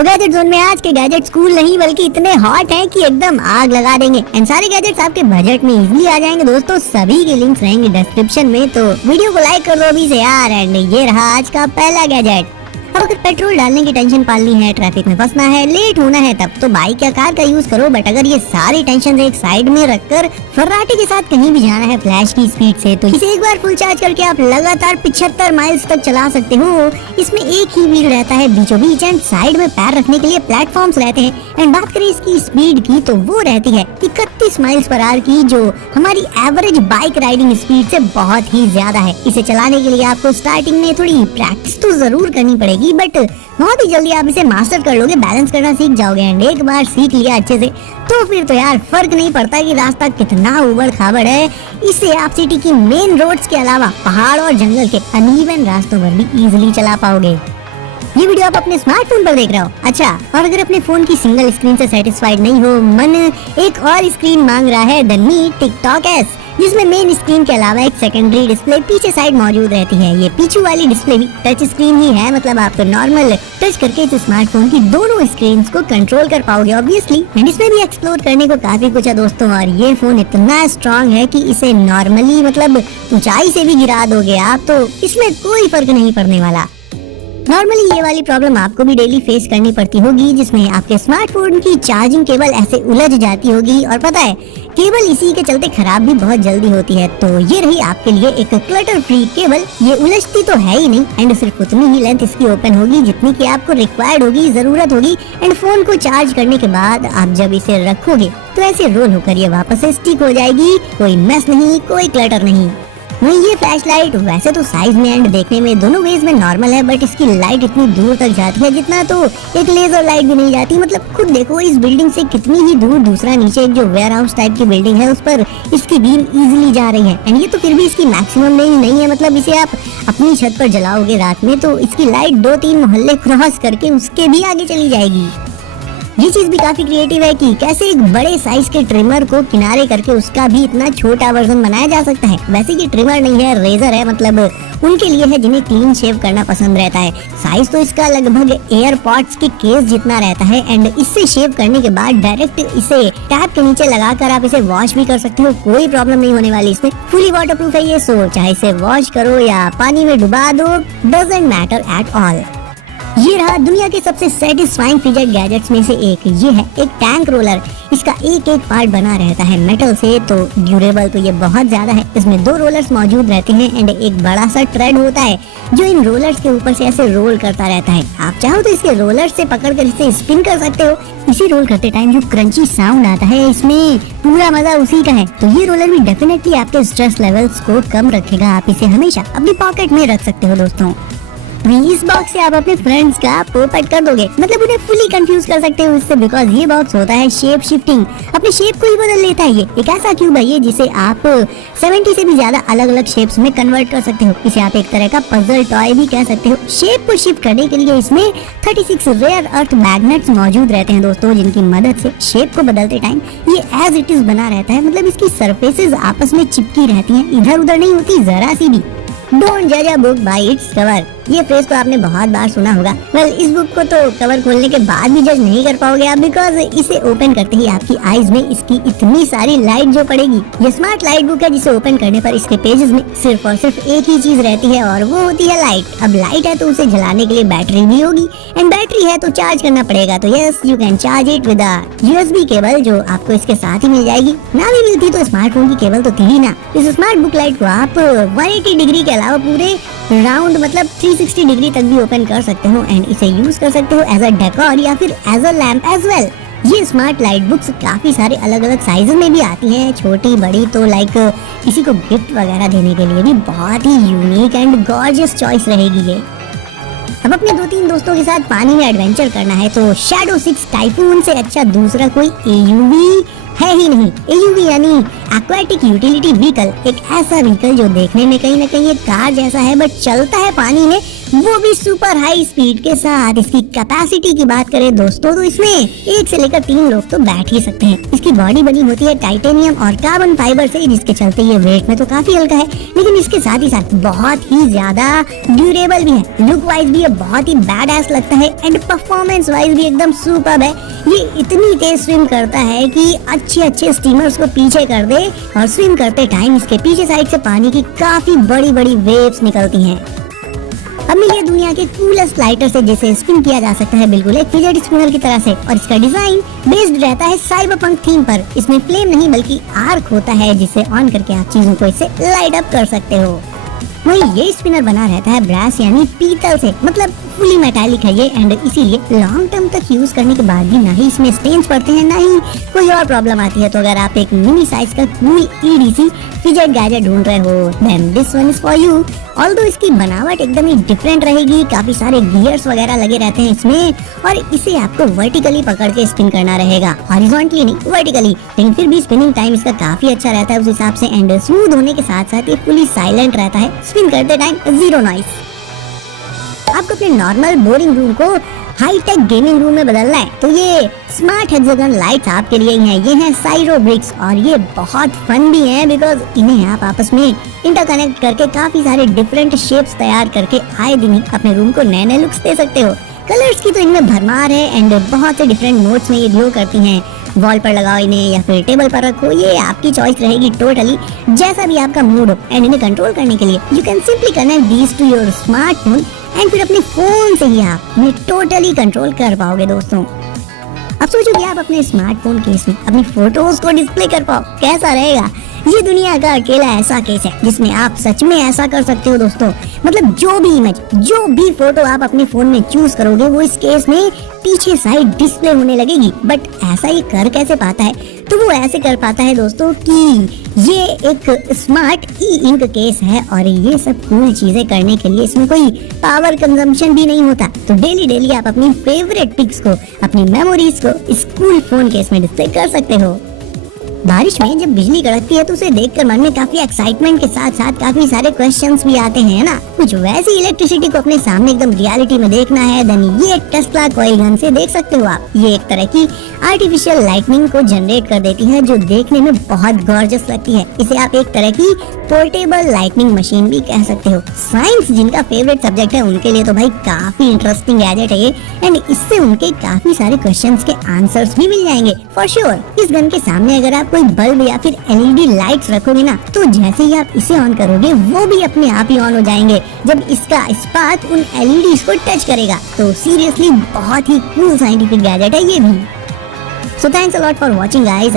तो gadget zone में आज के गैजेट कूल नहीं बल्कि इतने हॉट हैं कि एकदम आग लगा देंगे। एंड सारे गैजेट्स आपके बजट में इजीली आ जाएंगे दोस्तों। सभी के लिंक्स रहेंगे डिस्क्रिप्शन में, तो वीडियो को लाइक कर दो अभी से यार। एंड ये रहा आज का पहला गैजेट। अब अगर पेट्रोल डालने की टेंशन पालनी है, ट्रैफिक में फंसना है, लेट होना है, तब तो बाइक या कार का यूज करो। बट अगर ये सारी टेंशन एक साइड में रखकर फर्राटी के साथ कहीं भी जाना है फ्लैश की स्पीड से, तो इसे एक बार फुल चार्ज करके आप लगातार 75 माइल्स तक चला सकते हो। इसमें एक ही व्हील रहता है बीचों बीच एंड साइड में पैर रखने के लिए प्लेटफॉर्म्स रहते हैं। एंड बात करें इसकी स्पीड की तो वो रहती है 31 माइल्स पर आवर की, जो हमारी एवरेज बाइक राइडिंग स्पीड से बहुत ही ज्यादा है। इसे चलाने के लिए आपको स्टार्टिंग में थोड़ी प्रैक्टिस तो जरूर करनी पड़ेगी, बट बहुत ही जल्दी आप इसे मास्टर कर लोगे, बैलेंस करना सीख जाओगे। एंड एक बार सीख लिया अच्छे से तो फिर तो यार फर्क नहीं पड़ता कि रास्ता कितना उबड़ खाबड़ है। इसे आप सिटी की मेन रोड्स के अलावा पहाड़ और जंगल के अनइवन रास्तों पर भी इजीली चला पाओगे। ये वीडियो आप अपने स्मार्टफोन पर देख रहे हो, अच्छा। और अगर अपने फोन की सिंगल स्क्रीन से सेटिस्फाइड नहीं हो, मन एक और स्क्रीन मांग रहा है, देन मीट टिकटॉक एस, जिसमें मेन स्क्रीन के अलावा एक सेकेंडरी डिस्प्ले पीछे साइड मौजूद रहती है। ये पीछे वाली डिस्प्ले भी टच स्क्रीन ही है, मतलब आप नॉर्मल टच करके इस स्मार्टफोन की दोनों स्क्रीन को कंट्रोल कर पाओगे ऑब्वियसली। एंड इसमें भी एक्सप्लोर करने को काफी कुछ है दोस्तों। और ये फोन इतना स्ट्रॉन्ग है कि इसे नॉर्मली मतलब ऊंचाई से भी गिरा दोगे आप तो इसमें कोई फर्क नहीं पड़ने वाला। नॉर्मली ये वाली प्रॉब्लम आपको भी डेली फेस करनी पड़ती होगी, जिसमें आपके स्मार्टफोन की चार्जिंग केबल ऐसे उलझ जाती होगी। और पता है केबल इसी के चलते खराब भी बहुत जल्दी होती है। तो ये रही आपके लिए एक क्लटर फ्री केबल। ये उलझती तो है ही नहीं एंड सिर्फ उतनी ही लेंथ इसकी ओपन होगी जितनी की आपको रिक्वायर्ड होगी, जरूरत होगी। एंड फोन को चार्ज करने के बाद आप जब इसे रखोगे तो ऐसे रोल होकर ये वापस से स्टिक हो जाएगी। कोई मेस नहीं, कोई क्लटर नहीं। वहीं ये फ्लैश लाइट वैसे तो साइज में एंड देखने में दोनों वेज में नॉर्मल है, बट इसकी लाइट इतनी दूर तक जाती है जितना तो एक लेजर लाइट भी नहीं जाती। मतलब खुद देखो इस बिल्डिंग से कितनी ही दूर दूसरा नीचे एक जो वेयर हाउस टाइप की बिल्डिंग है उस पर इसकी बीम इजीली जा रही है। एंड ये तो फिर भी इसकी मैक्सिमम रेंज नहीं है, मतलब इसे आप अपनी छत पर जलाओगे रात में तो इसकी लाइट 2-3 मोहल्ले क्रॉस करके उसके भी आगे चली जाएगी। ये चीज भी काफी क्रिएटिव है कि कैसे एक बड़े साइज के ट्रिमर को किनारे करके उसका भी इतना छोटा वर्जन बनाया जा सकता है। वैसे ये ट्रिमर नहीं है, रेजर है, मतलब उनके लिए है जिन्हें क्लीन शेव करना पसंद रहता है। साइज तो इसका लगभग एयरपॉड्स के केस जितना रहता है। एंड इससे शेव करने के बाद डायरेक्ट इसे टैप के नीचे लगाकर आप इसे वॉश भी कर सकते हो, कोई प्रॉब्लम नहीं होने वाली। इसमें फुली वाटरप्रूफ है ये, सो चाहे इसे वॉश करो या पानी में डुबा दो, डजंट मैटर एट ऑल। ये रहा दुनिया के सबसे सेटिस्फाइंग फिजेट गैजेट्स में से एक, ये है एक टैंक रोलर। इसका एक एक पार्ट बना रहता है मेटल से, तो ड्यूरेबल तो ये बहुत ज्यादा है। इसमें 2 रोलर्स मौजूद रहते हैं एंड एक बड़ा सा ट्रेड होता है जो इन रोलर्स के ऊपर से ऐसे रोल करता रहता है। आप चाहो तो इसके रोलर्स से पकड़कर इसे स्पिन कर सकते हो। इसे रोल करते टाइम जो क्रंची साउंड आता है इसमें पूरा मजा उसी का है। तो ये रोलर भी डेफिनेटली आपके स्ट्रेस लेवल्स को कम रखेगा। आप इसे हमेशा अपनी पॉकेट में रख सकते हो दोस्तों। इस बॉक्स से आप अपने फ्रेंड्स का पोपट कर दोगे, मतलब उन्हें फुली कंफ्यूज कर सकते हो इससे, बिकॉज ये बॉक्स होता है शेप शिफ्टिंग। अपने शेप को ही बदल लेता है। ये एक ऐसा क्यूब है ये जिसे आप 70 से भी ज्यादा अलग अलग शेप्स में कन्वर्ट कर सकते हो। इसे आप एक तरह का पजल टॉय भी कह सकते हो। शेप को शिफ्ट करने के लिए इसमें 36 रेयर अर्थ मैग्नेट्स मौजूद रहते हैं दोस्तों, जिनकी मदद से शेप को बदलते टाइम ये एज इट इज बना रहता है। मतलब इसकी सरफेसेस आपस में चिपकी रहती हैं, इधर उधर नहीं होती जरा सी भी। डोंट जज a book by its cover, ये फ्रेज तो आपने बहुत बार सुना होगा। वेल इस बुक को तो कवर खोलने के बाद भी जज नहीं कर पाओगे आप, बिकॉज इसे ओपन करते ही आपकी आईज में इसकी इतनी सारी लाइट जो पड़ेगी। ये स्मार्ट लाइट बुक है जिसे ओपन करने पर इसके पेजेस में सिर्फ और सिर्फ एक ही चीज रहती है और वो होती है लाइट। अब लाइट है तो उसे जलाने के लिए बैटरी भी होगी एंड बैटरी है तो चार्ज करना पड़ेगा। तो yes you can charge it with a USB cable जो आपको इसके साथ ही मिल जाएगी। ना भी मिलती तो स्मार्टफोन की केबल तो थी ही ना। इस स्मार्ट बुक लाइट को आप 180 डिग्री के अलावा पूरे राउंड मतलब 360 डिग्री तक भी ओपन कर सकते हो एंड इसे यूज कर सकते हो एज अ डेकोर या फिर as a lamp as well. ये स्मार्ट लाइट बुक्स काफी सारे अलग अलग साइजेस में भी आती हैं, छोटी बड़ी। तो लाइक किसी को गिफ्ट वगैरह देने के लिए भी बहुत ही यूनिक एंड गॉर्जियस चॉइस रहेगी ये। अब अपने 2-3 दोस्तों के साथ पानी में एडवेंचर करना है तो Shadow 6 टाइफून से अच्छा दूसरा कोई AUV है ही नहीं। AUV यानी एक्वाटिक यूटिलिटी व्हीकल, एक ऐसा व्हीकल जो देखने में कहीं ना कहीं एक कार जैसा है बट चलता है पानी में वो भी सुपर हाई स्पीड के साथ। इसकी कैपेसिटी की बात करें दोस्तों तो इसमें 1 से लेकर 3 लोग तो बैठ ही सकते हैं। इसकी बॉडी बनी होती है टाइटेनियम और कार्बन फाइबर से, जिसके चलते ये वेट में तो काफी हल्का है, लेकिन इसके साथ ही साथ बहुत ही ज्यादा ड्यूरेबल भी है। लुक वाइज भी ये बहुत ही बैड एस लगता है एंड परफॉर्मेंस वाइज भी एकदम सुपर्ब है। ये इतनी तेज स्विम करता है कि अच्छे स्टीमर्स को पीछे कर दे, और स्विम करते टाइम इसके पीछे साइड से पानी की काफी बड़ी बड़ी वेव्स निकलती हैं। अब मिलिए दुनिया के कूलेस्ट लाइटर से, जिसे स्पिन किया जा सकता है बिल्कुल एक फिजेट स्पिनर की तरह से, और इसका डिजाइन बेस्ड रहता है साइबरपंक थीम पर। इसमें फ्लेम नहीं बल्कि आर्क होता है, जिसे ऑन करके आप चीजों को इससे लाइट अप कर सकते हो। वही ये स्पिनर बना रहता है ब्रास यानी पीतल से, मतलब फुली मेटालिक है ये, एंड इसीलिए लॉन्ग टर्म तक यूज करने के बाद भी ना ही इसमें स्टेन्स पड़ते हैं, ना ही कोई और प्रॉब्लम आती है। तो अगर आप एक मिनी साइज का कूल ईडीसी फिजेट गैजेट ढूंढ रहे हो, then this one is for you. Although इसकी बनावट एकदम ही डिफरेंट रहेगी, काफी सारे गियर्स वगैरह लगे रहते हैं इसमें, और इसे आपको वर्टिकली पकड़ के स्पिन करना रहेगा, हॉरिजॉन्टली नहीं वर्टिकली, लेकिन फिर भी स्पिनिंग टाइम इसका काफी अच्छा रहता है उस हिसाब से, एंड स्मूथ होने के साथ साथ ये फुली साइलेंट रहता है। स्पिन करते टाइम जीरो नॉइस। आपको अपने नॉर्मल बोरिंग रूम को हाई टेक गेमिंग रूम में बदलना है तो ये स्मार्ट हेक्सागन लाइट्स आपके लिए ही हैं। ये हैं साइरो ब्रिक्स, और ये बहुत फन भी हैं बिकॉज इन्हें आप आपस में इंटरकनेक्ट करके काफी सारे डिफरेंट शेप्स तैयार करके आए दिन ही अपने रूम को नए नए लुक्स दे सकते हो। कलर्स की तो इनमें भरमार है एंड बहुत से डिफरेंट मोड्स में ये ग्लो करती हैं। वॉल पर लगाओ इन्हें या फिर टेबल पर रखो, ये आपकी चॉइस रहेगी टोटली, जैसा भी आपका मूड हो। एंड इन्हें कंट्रोल करने के लिए you can simply connect these two your smartphone, and फिर अपने फोन से ही आप इन्हें टोटली कंट्रोल कर पाओगे दोस्तों। अब सोचो कि आप अपने स्मार्टफोन केस में अपनी फोटोज को डिस्प्ले कर पाओ, कैसा रहेगा। ये दुनिया का अकेला ऐसा केस है जिसमें आप सच में ऐसा कर सकते हो दोस्तों। मतलब जो भी इमेज, जो भी फोटो आप अपने फोन में चूज करोगे वो इस केस में पीछे साइड डिस्प्ले होने लगेगी। बट ऐसा ये कर कैसे पाता है? तो वो ऐसे कर पाता है दोस्तों कि ये एक स्मार्ट ई इंक केस है, और ये सब कूल चीजें करने के लिए इसमें कोई पावर कंजम्पशन भी नहीं होता। तो डेली आप अपनी फेवरेट पिक्स को, अपनी मेमोरीज को इस कूल फोन केस में डिस्प्ले कर सकते हो। बारिश में जब बिजली कड़कती है तो उसे देखकर मन में काफी एक्साइटमेंट के साथ साथ काफी सारे क्वेश्चंस भी आते हैं ना। कुछ वैसी इलेक्ट्रिसिटी को अपने सामने एकदम रियलिटी में देखना है, देन ये टेस्ला कॉइल गन से देख सकते हो आप। ये एक तरह की आर्टिफिशियल लाइटनिंग को जनरेट कर देती है जो देखने में बहुत गॉर्जियस लगती है। इसे आप एक तरह की पोर्टेबल लाइटनिंग मशीन भी कह सकते हो। साइंस जिनका फेवरेट सब्जेक्ट है उनके लिए तो भाई काफी इंटरेस्टिंग गैजेट है ये, एंड इससे उनके काफी सारे क्वेश्चंस के आंसर्स भी मिल जाएंगे फॉर श्योर। इस गन के सामने अगर आप कोई बल्ब या फिर एलईडी लाइट्स रखोगे ना, तो जैसे ही आप इसे ऑन करोगे वो भी अपने आप ही ऑन हो जाएंगे जब इसका स्पार्क उन एलईडीज को टच करेगा। तो सीरियसली बहुत ही कूल साइंटिफिक गैजेट है ये भी। So thanks a lot for watching guys.